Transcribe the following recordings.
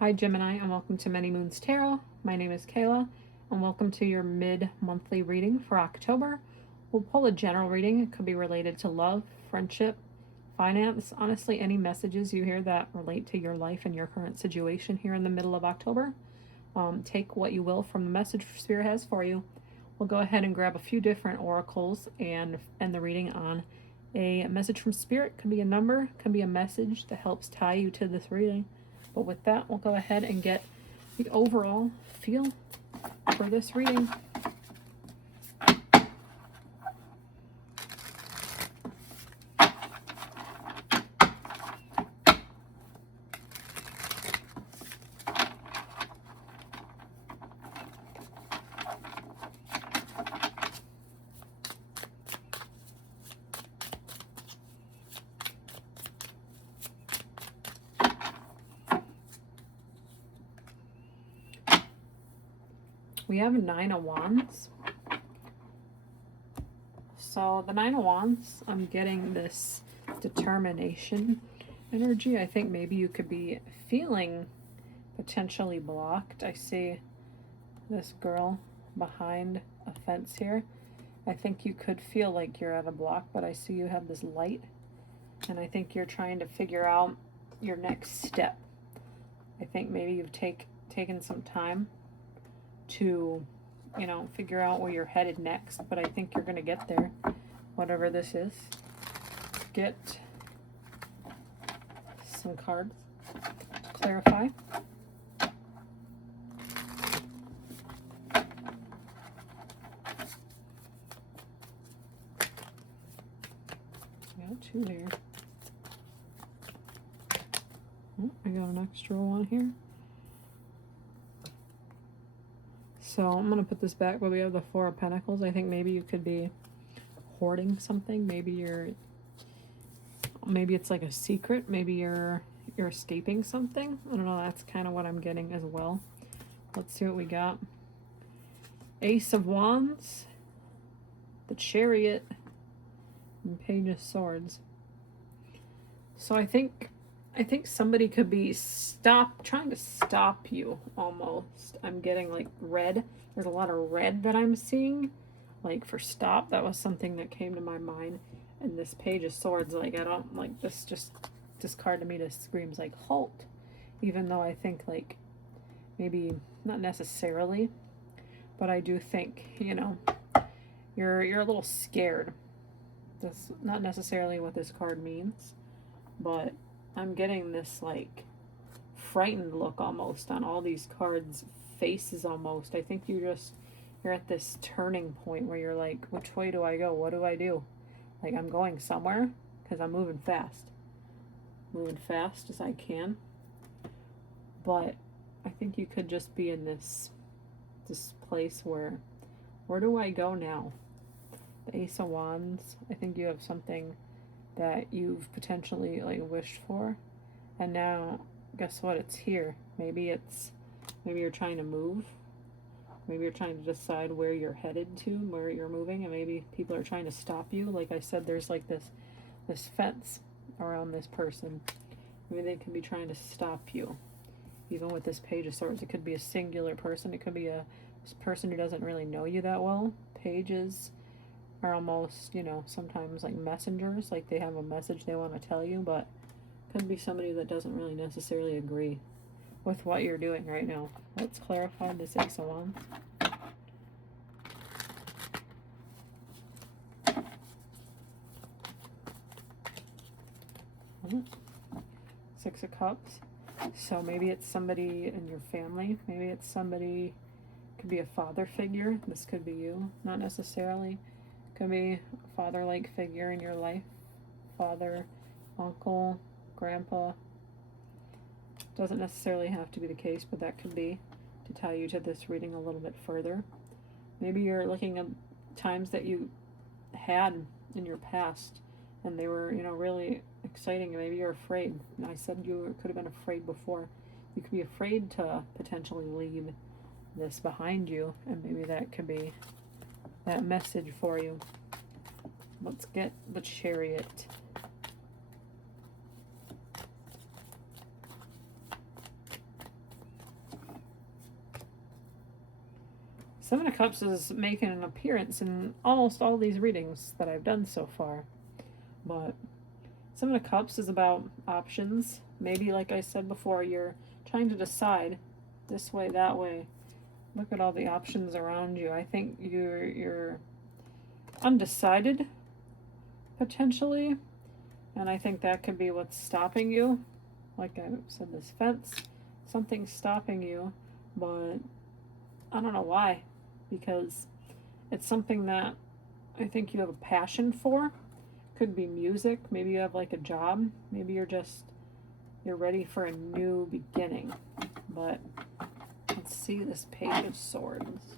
Hi Gemini, and welcome to Many Moons Tarot. My name is Kayla, and welcome to your mid-monthly reading for October. We'll pull a general reading. It could be related to love, friendship, finance, honestly any messages you hear that relate to your life and your current situation here in the middle of October. Take what you will from the message Spirit has for you. We'll go ahead and grab a few different oracles and end the reading on a message from Spirit. Could be a number, could be a message that helps tie you to this reading. But with that, we'll go ahead and get the overall feel for this reading. We have 9 of Wands. So the 9 of Wands, I'm getting this determination energy. I think maybe you could be feeling potentially blocked. I see this girl behind a fence here. I think you could feel like you're at a block, but I see you have this light, and I think you're trying to figure out your next step. I think maybe you've taken some time to, figure out where you're headed next, but I think you're going to get there, whatever this is. Get some cards to clarify. Got 2 here. Oh, I got an extra one here. So I'm going to put this back, but we have the 4 of Pentacles. I think maybe you could be hoarding something. Maybe it's like a secret. Maybe you're escaping something. I don't know. That's kind of what I'm getting as well. Let's see what we got. Ace of Wands, the Chariot, and Page of Swords. So I think somebody could be trying to stop you almost. I'm getting like red. There's a lot of red that I'm seeing. Like for stop, that was something that came to my mind. And this Page of Swords, like I don't like this card to me just screams like halt. Even though I think like maybe not necessarily, but I do think, you're a little scared. That's not necessarily what this card means, but I'm getting this like frightened look almost on all these cards' faces almost. I think you're at this turning point where you're like, which way do I go? What do I do? Like I'm going somewhere because I'm moving fast as I can. But I think you could just be in this place where do I go now? The Ace of Wands, I think you have something that you've potentially like wished for, and now guess what, it's here. Maybe you're trying to move, maybe you're trying to decide where you're headed to, where you're moving, and maybe people are trying to stop you. Like I said, there's like this fence around this person. Maybe they could be trying to stop you. Even with this Page of Swords, it could be a singular person. It could be a person who doesn't really know you that well. Pages are almost, sometimes like messengers, like they have a message they want to tell you, but could be somebody that doesn't really necessarily agree with what you're doing right now. Let's clarify this Ace of Wands. Six of Cups. So maybe it's somebody in your family. Maybe it's somebody, could be a father figure. This could be you, not necessarily. Could be a father-like figure in your life. Father, uncle, grandpa. Doesn't necessarily have to be the case, but that could be, to tie you to this reading a little bit further. Maybe you're looking at times that you had in your past, and they were, really exciting, and maybe you're afraid. And I said you could have been afraid before. You could be afraid to potentially leave this behind you, and maybe that could be that message for you. Let's get the Chariot. Seven of Cups is making an appearance in almost all these readings that I've done so far. But Seven of Cups is about options. Maybe, like I said before, you're trying to decide this way, that way. Look at all the options around you. I think you're undecided, potentially. And I think that could be what's stopping you. Like I said, this fence, something's stopping you, but I don't know why. Because it's something that I think you have a passion for. Could be music. Maybe you have like a job. Maybe you're ready for a new beginning. But let's see this Page of Swords.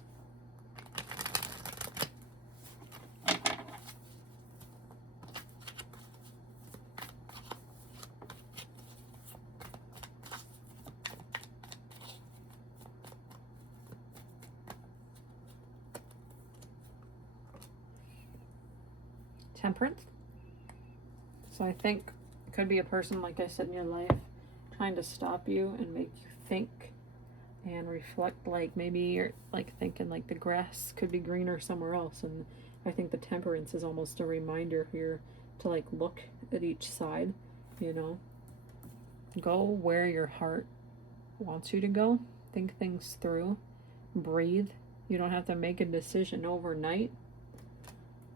Temperance. So I think it could be a person, like I said, in your life trying to stop you and make you think and reflect. Like maybe you're like thinking like the grass could be greener somewhere else, and I think the Temperance is almost a reminder here to like look at each side, you know. Go where your heart wants you to go. Think things through. Breathe. You don't have to make a decision overnight.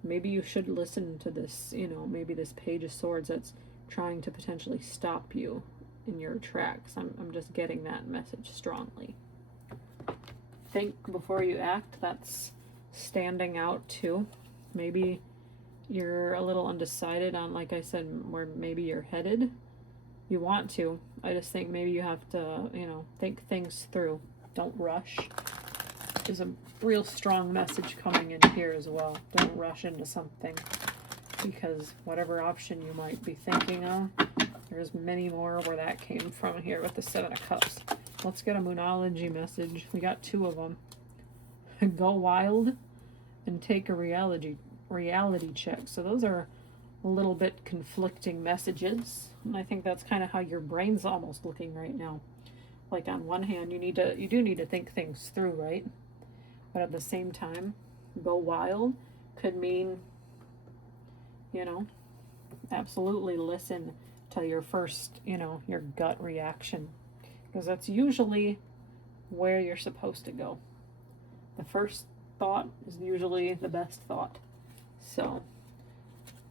Maybe you should listen to this, you know, maybe this Page of Swords that's trying to potentially stop you in your tracks. I'm just getting that message strongly. Think before you act. That's standing out too. Maybe you're a little undecided on, like I said, where maybe you're headed. You want to. I just think maybe you have to, you know, think things through. Don't rush. There's a real strong message coming in here as well. Don't rush into something, because whatever option you might be thinking of, there's many more where that came from here with the Seven of Cups. Let's get a Moonology message. We got two of them. Go wild and take a reality check. So those are a little bit conflicting messages, and I think that's kind of how your brain's almost looking right now. Like on one hand, you do need to think things through, right? But at the same time, go wild could mean, you know, absolutely listen to your first, you know, your gut reaction. Because that's usually where you're supposed to go. The first thought is usually the best thought. So,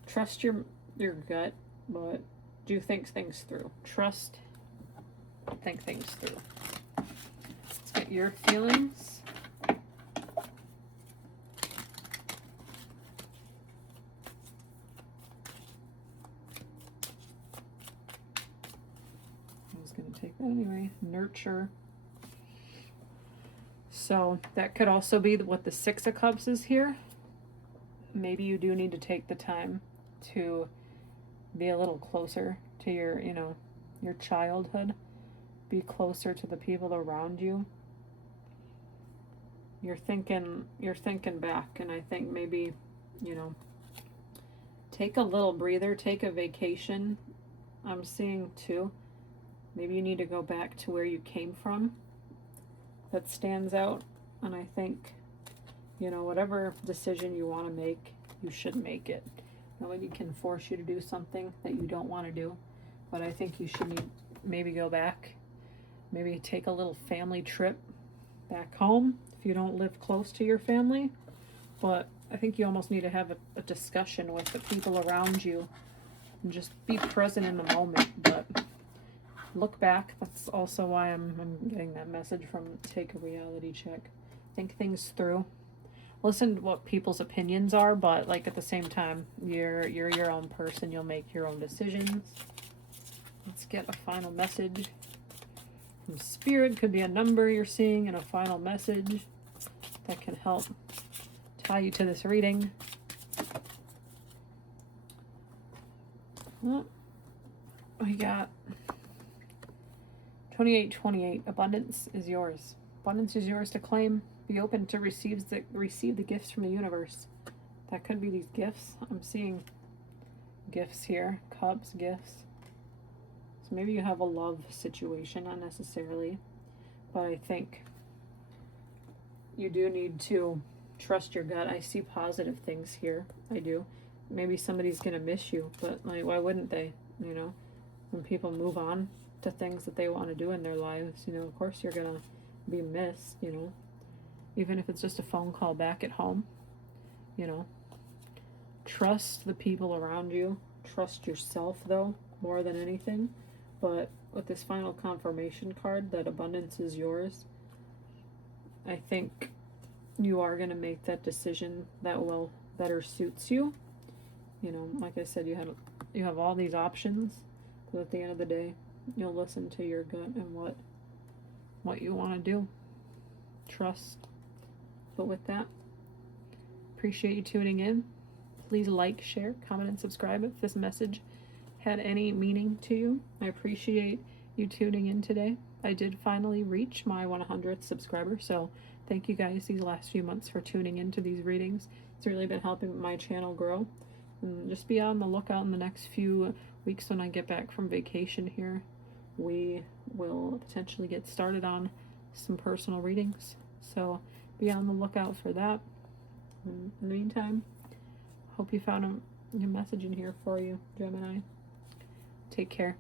trust your gut, but do think things through. Trust, think things through. Let's get your feelings. Take that anyway. Nurture. So that could also be what the Six of Cups is here. Maybe you do need to take the time to be a little closer to your, you know, your childhood. Be closer to the people around you. You're thinking back, and I think maybe, you know, take a little breather, take a vacation. I'm seeing too. Maybe you need to go back to where you came from. That stands out. And I think, you know, whatever decision you want to make, you should make it. Nobody can force you to do something that you don't want to do. But I think you should maybe go back. Maybe take a little family trip back home if you don't live close to your family. But I think you almost need to have a discussion with the people around you and just be present in the moment. But look back. That's also why I'm getting that message from take a reality check. Think things through. Listen to what people's opinions are, but like at the same time, you're your own person. You'll make your own decisions. Let's get a final message from Spirit. Could be a number you're seeing in a final message that can help tie you to this reading. Well, we got 2828. Abundance is yours. Abundance is yours to claim. Be open to receive the gifts from the universe. That could be these gifts. I'm seeing gifts here. Cups, gifts. So maybe you have a love situation, not necessarily. But I think you do need to trust your gut. I see positive things here. I do. Maybe somebody's gonna miss you, but like, why wouldn't they? You know, when people move on to things that they want to do in their lives, you know, of course you're gonna be missed. You know, even if it's just a phone call back at home. You know, trust the people around you. Trust yourself though, more than anything. But with this final confirmation card that abundance is yours, I think you are going to make that decision that will better suits you. You know, like I said, you have all these options, but at the end of the day, you'll listen to your gut and what you want to do. Trust. But with that, appreciate you tuning in. Please like, share, comment, and subscribe if this message had any meaning to you. I appreciate you tuning in today. I did finally reach my 100th subscriber, so thank you guys these last few months for tuning into these readings. It's really been helping my channel grow. And just be on the lookout in the next few weeks when I get back from vacation here. We will potentially get started on some personal readings, so be on the lookout for that. In the meantime, hope you found a message in here for you, Gemini. Take care.